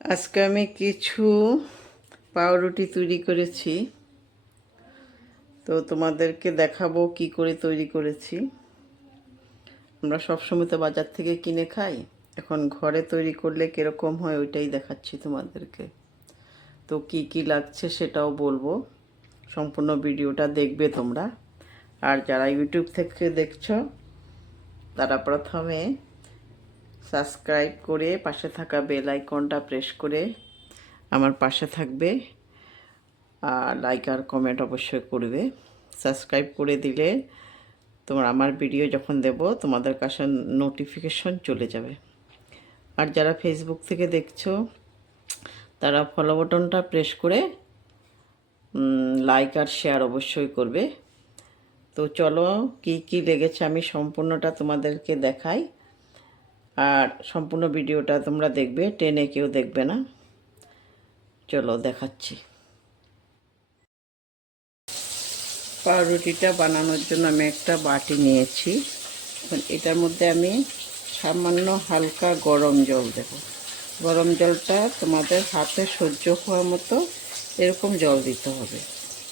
আজকে আমি কিছু পাউরুটি তৈরি করেছি, তো তোমাদেরকে দেখাবো কি করে তৈরি করেছি। আমরা সবসময় তো বাজার থেকে কিনে খাই, এখন ঘরে তৈরি করলে কীরকম হয় ওইটাই দেখাচ্ছি তোমাদেরকে। তো কি কি লাগছে সেটাও বলবো, সম্পূর্ণ ভিডিওটা দেখবে তোমরা। আর যারা ইউটিউব থেকে দেখছো তারা প্রথমে সাবস্ক্রাইব করে পাশে থাকা বেল আইকনটা প্রেস করে আমার পাশে থাকবে, আর লাইক আর কমেন্ট অবশ্যই করবে। সাবস্ক্রাইব করে দিলে তোমার আমার ভিডিও যখন দেব তোমাদের কাছে নোটিফিকেশন চলে যাবে। আর যারা ফেসবুক থেকে দেখছো তারা ফলো বাটনটা প্রেস করে লাইক আর শেয়ার অবশ্যই করবে। তো চলো কি কি লেগেছে আমি সম্পূর্ণটা তোমাদেরকে দেখাই, আর সম্পূর্ণ ভিডিওটা তোমরা দেখবে, টেনে কেউ দেখবে না। চলো দেখাচ্ছি। পাউরুটিটা বানানোর জন্য আমি একটা বাটি নিয়েছি। এখন এটার মধ্যে আমি সামান্য হালকা গরম জল দেব। গরম জলটা তোমাদের হাতে সহ্য হওয়ার মতো এরকম জল দিতে হবে।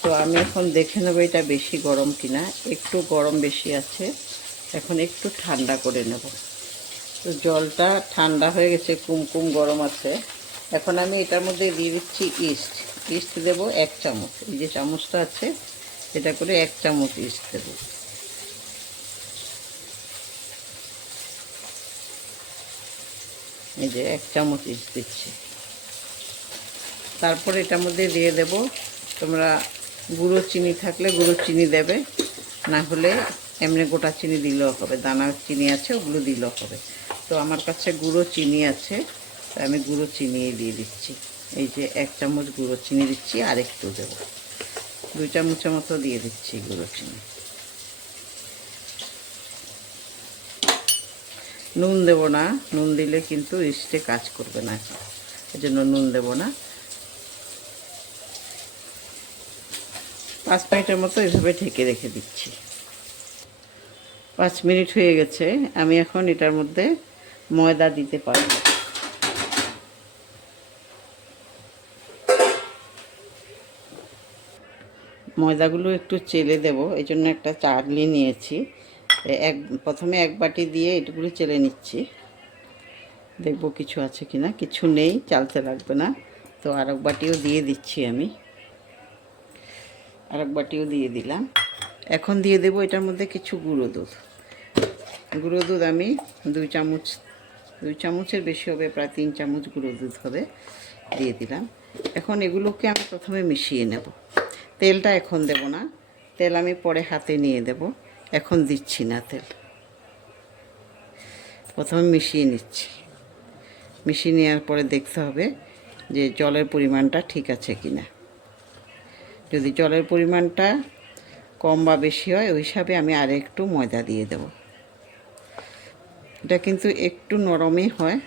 তো আমি এখন দেখে নেব এটা বেশি গরম কিনা। একটু গরম বেশি আছে, এখন একটু ঠান্ডা করে নেব। তো জলটা ঠান্ডা হয়ে গেছে, কুমকুম গরম আছে। এখন আমি এটার মধ্যে দিয়ে দিচ্ছি ইস্ট। ইস্ট দেবো 1 চামচ। এই যে চামচটা আছে এটা করে 1 চামচ ইস্ট দেবো। এই যে 1 চামচ ইস্ট দিচ্ছি। তারপরে এটার মধ্যে দিয়ে দেব, তোমরা গুঁড়ো চিনি থাকলে গুঁড়ো চিনি দেবে, না হলে এমনি গোটা চিনি দিলেও হবে। দানা চিনি আছে ওগুলো দিলেও হবে। তো আমার কাছে গুঁড়ো চিনি আছে, তো আমি গুঁড়ো চিনি দিয়ে দিচ্ছি। এই যে 1 চামচ গুঁড়ো চিনি দিচ্ছি, আর একটু দেবো, 2 চামচের মতো দিয়ে দিচ্ছি গুঁড়ো চিনি। নুন দেব না, নুন দিলে কিন্তু ইস্টে কাজ করবে না, এই জন্য নুন দেব না। 5 মিনিটের মতো এভাবে ঢেকে রেখে দিচ্ছি। 5 মিনিট হয়ে গেছে, আমি এখন এটার মধ্যে ময়দা দিতে পারব। ময়দাগুলো একটু চেলে দেব, এই জন্য একটা চালনি নিয়েছি। প্রথমে 1 বাটি দিয়ে এটুকুলো চেলে নিচ্ছি, দেখব কিছু আছে কিনা। কিছু নেই, চালতে লাগবে না। তো আর 1 বাটিও দিয়ে দিচ্ছি আমি, আর 1 বাটিও দিয়ে দিলাম। এখন দিয়ে দেব এটার মধ্যে কিছু গুঁড়ো দুধ। গুঁড়ো দুধ আমি 2 চামচ, 2 চামচের বেশি হবে, প্রায় 3 চামচ গুঁড়ো দুধ হবে, দিয়ে দিলাম। এখন এগুলোকে আমি প্রথমে মিশিয়ে নেব। তেলটা এখন দেব না, তেল আমি পরে হাতে নিয়ে দেব, এখন দিচ্ছি না তেল। প্রথমে মিশিয়ে নিচ্ছি। মিশিয়ে নেওয়ার পরে দেখতে হবে যে জলের পরিমাণটা ঠিক আছে কিনা। যদি জলের পরিমাণটা কম বা বেশি হয় ওই হিসাবে আমি আর একটু ময়দা দিয়ে দেব। এটা কিন্তু একটু নরমই হয়,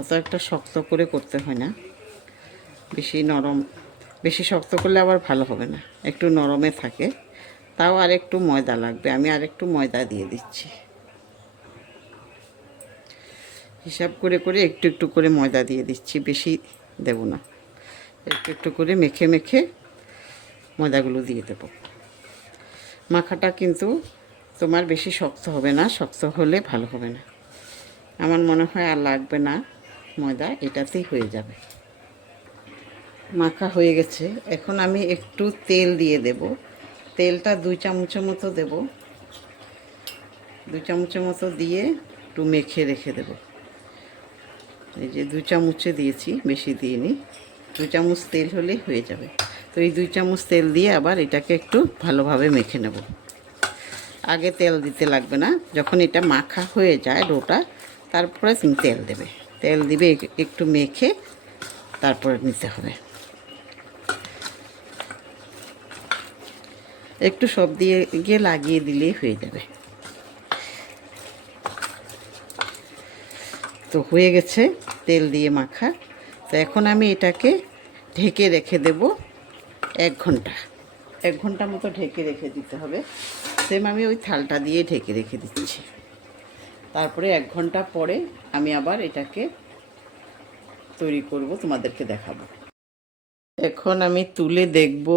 অত একটা শক্ত করে করতে হয় না। বেশি শক্ত করলে আবার ভালো হবে না, একটু নরমে থাকে। তাও আর একটু ময়দা লাগবে, আমি আর একটু ময়দা দিয়ে দিচ্ছি। হিসাব করে করে একটু একটু করে ময়দা দিয়ে দিচ্ছি, বেশি দেব না। একটু একটু করে মেখে মেখে ময়দাগুলো দিয়ে দেব। মাখাটা কিন্তু তোমার বেশি শক্ত হবে না, শক্ত হলে ভালো হবে না। আমার মনে হয় আর লাগবে না ময়দা, এটাতেই হয়ে যাবে। মাখা হয়ে গেছে, এখন আমি একটু তেল দিয়ে দেব। তেলটা 2 চামচের মতো দেব। 2 চামচের মতো দিয়ে একটু মেখে রেখে দেব। এই যে 2 চামচে দিয়েছি, বেশি দিইনি। 2 চামচ তেল হলেই হয়ে যাবে। তো এই 2 চামচ তেল দিয়ে আবার এটাকে একটু ভালোভাবে মেখে নেব। আগে তেল দিতে লাগবে না, যখন এটা মাখা হয়ে যায় ডোটা তারপরে তুমি তেল দেবে। তেল দিবে, একটু মেখে তারপরে নিতে হবে। একটু সব দিয়ে গিয়ে লাগিয়ে দিলেই হয়ে যাবে। তো হয়ে গেছে তেল দিয়ে মাখা। তো এখন আমি এটাকে ঢেকে রেখে দেব 1 ঘন্টা। 1 ঘন্টা মতো ঢেকে রেখে দিতে হবে। সেম আমি ওই থালটা দিয়ে ঢেকে রেখে দিচ্ছি। তারপরে 1 ঘন্টা পরে আমি আবার এটাকে তৈরি করব, তোমাদেরকে দেখাবো। এখন আমি তুলে দেখব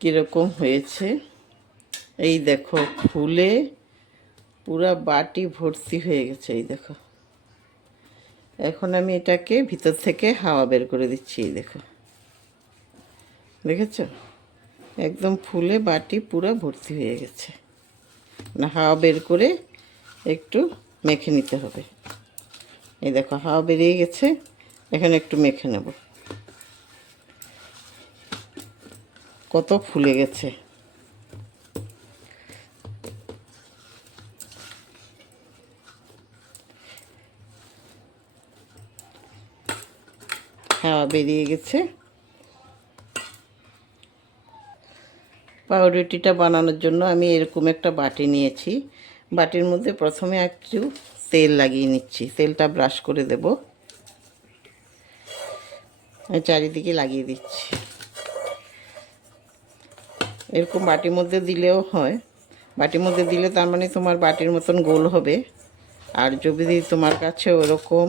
কীরকম হয়েছে। এই দেখো, ফুলে পুরা বাটি ভর্তি হয়ে গেছে। এই দেখো, এখন আমি এটাকে ভিতর থেকে হাওয়া বের করে দিচ্ছি। এই দেখো, দেখেছো, একদম ফুলে বাটি পুরো ভর্তি হয়ে গেছে। না, হাওয়া বের করে একটু মেখে নিতে হবে। এই দেখো, হাওয়া বেরিয়ে গেছে, এখানে একটু মেখে নেব। কত ফুলে গেছে। হাওয়া বেরিয়ে গেছে। পাউরুটিটা বানানোর জন্য আমি এরকম একটা বাটি নিয়েছি। বাটির মধ্যে প্রথমে একটু তেল লাগিয়ে নিচ্ছি। তেলটা ব্রাশ করে দেব, চারিদিকে লাগিয়ে দিচ্ছি। এরকম বাটির মধ্যে দিলেও হয়। বাটির মধ্যে দিলে তার মানে তোমার বাটির মতন গোল হবে। আর যদি তোমার কাছে ওরকম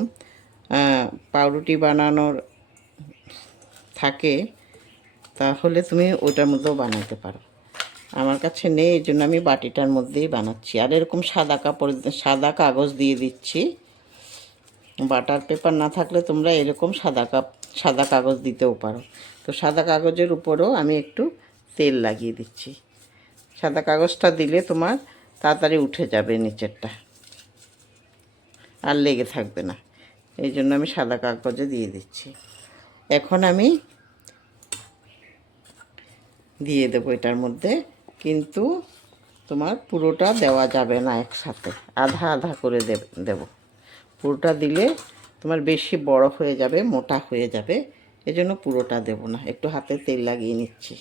পাউরুটি বানানোর থাকে, তাহলে তুমি ওটার মধ্যেও বানাতে পারো। আমার কাছে নেই, এই জন্য আমি বাটিটার মধ্যেই বানাচ্ছি। আর এরকম সাদা কাগজ দিয়ে দিচ্ছি। বাটার পেপার না থাকলে তোমরা এরকম সাদা কাগজ দিতেও পারো। তো সাদা কাগজের উপরেও আমি একটু তেল লাগিয়ে দিচ্ছি। সাদা কাগজটা দিলে তোমার তাড়াতাড়ি উঠে যাবে নিচেরটা, আর লেগে থাকবে না। এই জন্য আমি সাদা কাগজে দিয়ে দিচ্ছি। এখন আমি দিয়ে দেবো এটার মধ্যে, কিন্তু তোমার পুরোটা দেওয়া যাবে না একসাথে, আধা আধা করে দেব। পুরোটা দিলে তোমার বেশি বড় হয়ে যাবে, মোটা হয়ে যাবে। এজন্য পুরোটা দেব না, একটু হাতে তেল লাগিয়ে নিচ্ছি।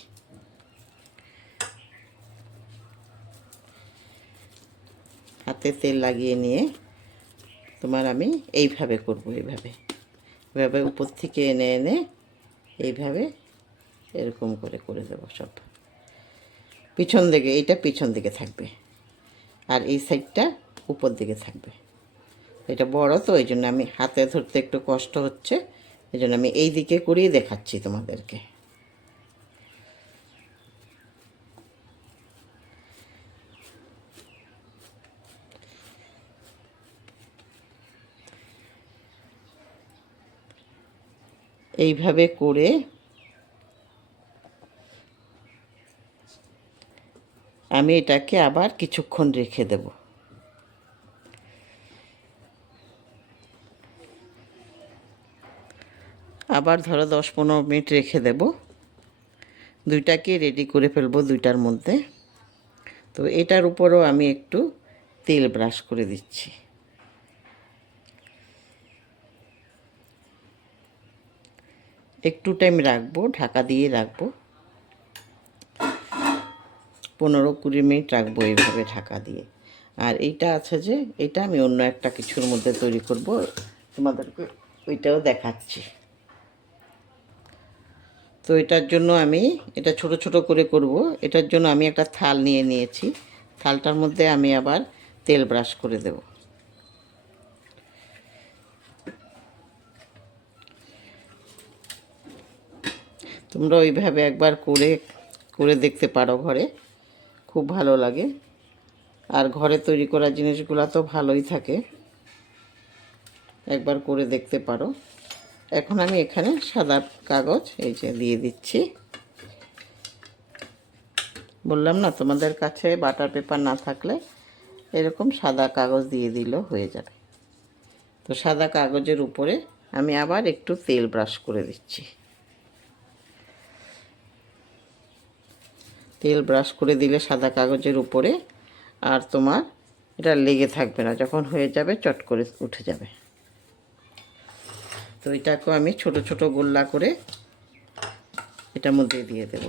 হাতে তেল লাগিয়ে নিয়ে তোমার আমি এইভাবে করব। এইভাবে উপর থেকে এনে এনে এইভাবে এরকম করে করে দেবো সব। পিছন দিকে, এইটা পিছন দিকে থাকবে, আর এই সাইডটা উপর দিকে থাকবে। এটা বড় তো, এই জন্য আমি হাতে ধরতে একটু কষ্ট হচ্ছে। এই জন্য আমি এই দিকে করেই দেখাচ্ছি তোমাদেরকে। এইভাবে করে আমি এটাকে আবার কিছুক্ষণ রেখে দেব। আবার ধরো 10-15 মিনিট রেখে দেব। দুইটাকে রেডি করে ফেলবো দুইটার মধ্যে। তো এটার উপরেও আমি একটু তেল ব্রাশ করে দিচ্ছি। একটু টাইম রাখবো, ঢাকা দিয়ে রাখবো। 15-20 মিনিট রাখবো এইভাবে ঢাকা দিয়ে। আর এইটা আছে যে, এটা আমি অন্য একটা কিছুর মধ্যে তৈরি করব, তোমাদেরকে ওইটাও দেখাচ্ছি। তো এটার জন্য আমি এটা ছোট ছোট করে করব। এটার জন্য আমি একটা থাল নিয়ে নিয়েছি। থালটার মধ্যে আমি আবার তেল ব্রাশ করে দেব। তোমরা ওইভাবে একবার করে দেখতে পারো ঘরে, খুব ভালো লাগে। আর ঘরে তৈরি করা জিনিসগুলো তো ভালোই থাকে, একবার করে দেখতে পারো। এখন আমি এখানে সাদা কাগজ এই যে দিয়ে দিচ্ছি। বললাম না, তোমাদের কাছে বাটার পেপার না থাকলে এরকম সাদা কাগজ দিয়ে দিলেও হয়ে যাবে। তো সাদা কাগজের উপরে আমি আবার একটু তেল ব্রাশ করে দিচ্ছি। তেল ব্রাশ করে দিলে সাদা কাগজের উপরে আর তোমার এটা লেগে থাকবে না, যখন হয়ে যাবে চট করে উঠে যাবে। তো এটাকেও আমি ছোট ছোট গোল্লা করে এটার মধ্যে দিয়ে দেব।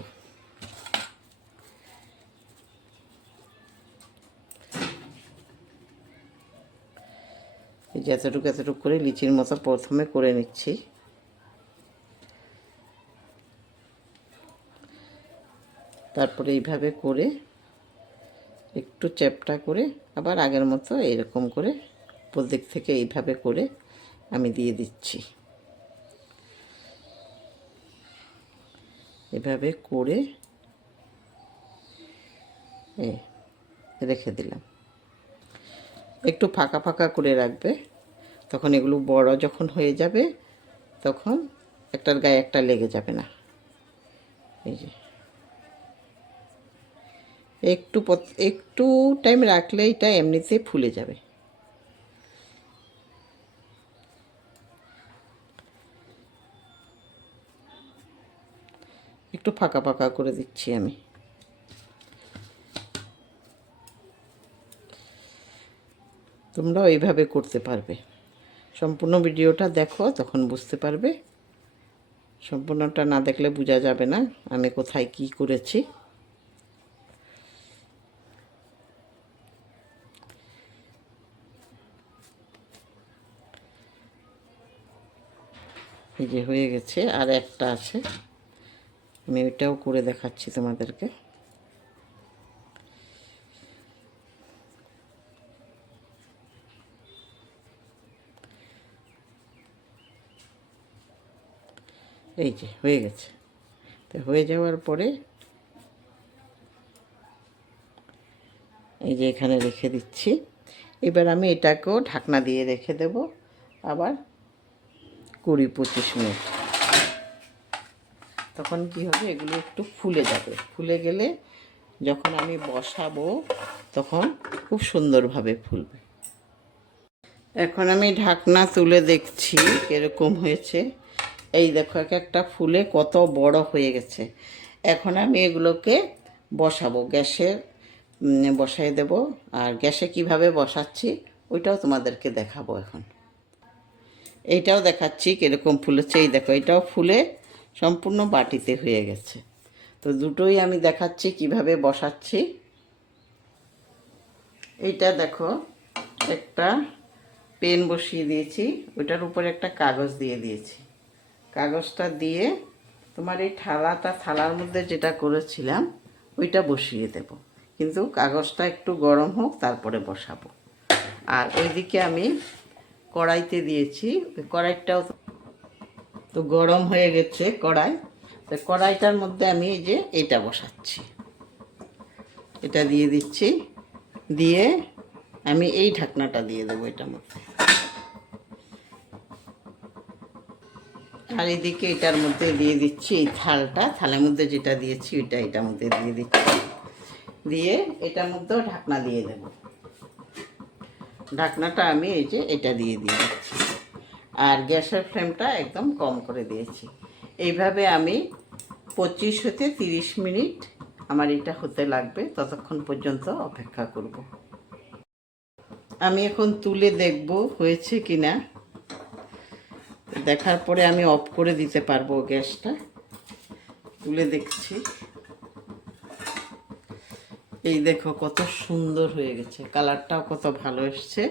এই যে এতটুকু এতটুকু করে লিচির মতো প্রথমে করে নিচ্ছি। তারপরে এইভাবে করে একটু চ্যাপটা করে আবার আগের মতো এরকম করে উপর দিক থেকে এইভাবে করে আমি দিয়ে দিচ্ছি। এভাবে করে রেখে দিলাম। একটু ফাঁকা ফাঁকা করে রাখবে, তখন এগুলো বড় যখন হয়ে যাবে তখন একটার গায়ে একটা লেগে যাবে না। এই যে একটু টাইম রাখলে এটা এমনিতে ফুলে যাবে। একটু ফাঁকা ফাঁকা করে দিচ্ছি আমি। তোমরাও এইভাবে করতে পারবে। সম্পূর্ণ ভিডিওটা দেখো, তখন বুঝতে পারবে। সম্পূর্ণটা না দেখলে বোঝা যাবে না আমি কোথায় কি করেছি। এই যে হয়ে গেছে, আর একটা আছে, আমি ওইটাও করে দেখাচ্ছি তোমাদেরকে। এই যে হয়ে গেছে। তো হয়ে যাওয়ার পরে এই যে এখানে রেখে দিচ্ছি। এবার আমি এটাকেও ঢাকনা দিয়ে রেখে দেব আবার 20-25 মিনিট। তখন কি হবে, এগুলো একটু ফুলে যাবে। ফুলে গেলে যখন আমি বসাবো তখন খুব সুন্দরভাবে ফুলবে। এখন আমি ঢাকনা তুলে দেখছি এরকম হয়েছে। এই দেখো এক একটা ফুলে কত বড় হয়ে গেছে। এখন আমি এগুলোকে বসাবো, গ্যাসে বসাই দেব। আর গ্যাসে কিভাবে বসাচ্ছি ওইটাও তোমাদেরকে দেখাবো এখন। এইটাও দেখাচ্ছি কীরকম ফুলেছে। এই দেখো এটাও ফুলে সম্পূর্ণ বাটিতে হয়ে গেছে। তো দুটোই আমি দেখাচ্ছি কিভাবে বসাচ্ছি। এইটা দেখো একটা পেন বসিয়ে দিয়েছি, ওইটার উপরে একটা কাগজ দিয়ে দিয়েছি। কাগজটা দিয়ে তোমার এই থালার মধ্যে যেটা করেছিলাম ওইটা বসিয়ে দেব, কিন্তু কাগজটা একটু গরম হোক তারপরে বসাবো। আর ওইদিকে আমি কড়াইতে দিয়েছি, ওই কড়াইটাও তো গরম হয়ে গেছে কড়াই। তো কড়াইটার মধ্যে আমি এই যে এটা বসাচ্ছি, এটা দিয়ে দিচ্ছি। দিয়ে আমি এই ঢাকনাটা দিয়ে দেবো এটার মধ্যে। আর এদিকে এটার মধ্যে দিয়ে দিচ্ছি এই থালের মধ্যে যেটা দিয়েছি ওইটা এটার মধ্যে দিয়ে দিচ্ছি। দিয়ে এটার মধ্যেও ঢাকনা দিয়ে দেব। ঢাকনাটা আমি এই যে এটা দিয়ে দিচ্ছি। আর গ্যাসের ফ্লেমটা একদম কম করে দিয়েছি। এইভাবে আমি 25 হতে 30 মিনিট আমার এটা হতে লাগবে, ততক্ষণ পর্যন্ত অপেক্ষা করব। আমি এখন তুলে দেখব হয়েছে কিনা। দেখার পরে আমি অফ করে দিতে পারবো গ্যাসটা। তুলে দেখছি। এই দেখো কত সুন্দর হয়ে গেছে, কালারটাও কত ভালো এসছে,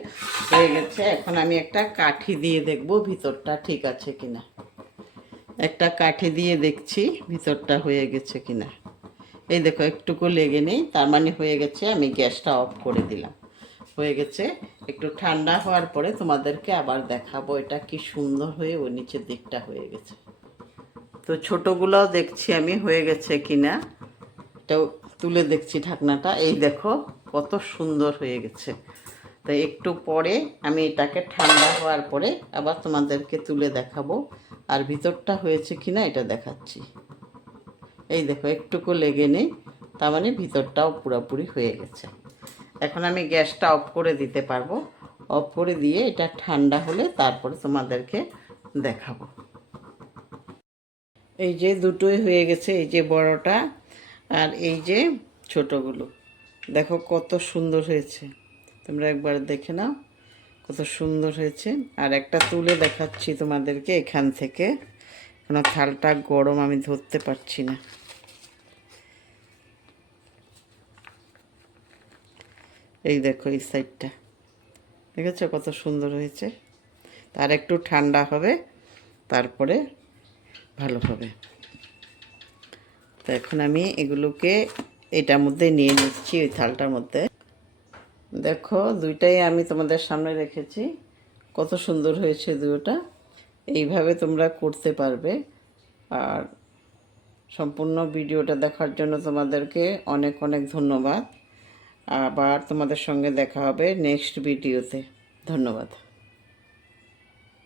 হয়ে গেছে। এখন আমি একটা কাঠি দিয়ে দেখব ভিতরটা ঠিক আছে কিনা। একটা কাঠি দিয়ে দেখছি ভিতরটা হয়ে গেছে কিনা। এই দেখো একটুকু লেগে নেই, তার মানে হয়ে গেছে। আমি গ্যাসটা অফ করে দিলাম, হয়ে গেছে। একটু ঠান্ডা হওয়ার পরে তোমাদেরকে আবার দেখাবো এটা কি সুন্দর হয়ে ওই নিচের দিকটা হয়ে গেছে। তো ছোটোগুলোও দেখছি আমি হয়ে গেছে কিনা, এটাও তুলে দেখছি ঢাকনাটা। এই দেখো কত সুন্দর হয়ে গেছে। তাই একটু পরে আমি এটাকে ঠান্ডা হওয়ার পরে আবার তোমাদেরকে তুলে দেখাবো আর ভিতরটা হয়েছে কিনা এটা দেখাচ্ছি। এই দেখো একটুকু লেগে নেই, তার মানে ভিতরটাও পুরোপুরি হয়ে গেছে। এখন আমি গ্যাসটা অফ করে দিতে পারবো। অফ করে দিয়ে এটা ঠান্ডা হলে তারপরে তোমাদেরকে দেখাবো। এই যে দুটোই হয়ে গেছে, এই যে বড়টা আর এই যে ছোটোগুলো। দেখো কত সুন্দর হয়েছে, তোমরা একবার দেখে নাও কত সুন্দর হয়েছে। আর একটা তুলে দেখাচ্ছি তোমাদেরকে এখান থেকে, কেন থালটা গরম আমি ধরতে পারছি না। এই দেখো এই সাইডটা দেখেছো কত সুন্দর হয়েছে। তার একটু ঠান্ডা হবে তারপরে ভালো হবে। তো এখন আমি এগুলোকে এটার মধ্যে নিয়ে নিচ্ছি, ওই থালটার মধ্যে। দেখো দুইটাই আমি তোমাদের সামনে রেখেছি, কত সুন্দর হয়েছে দুটোটা। এইভাবে তোমরা করতে পারবে। আর সম্পূর্ণ ভিডিওটা দেখার জন্য তোমাদেরকে অনেক অনেক ধন্যবাদ। আবার তোমাদের সঙ্গে দেখা হবে নেক্সট ভিডিওতে। ধন্যবাদ।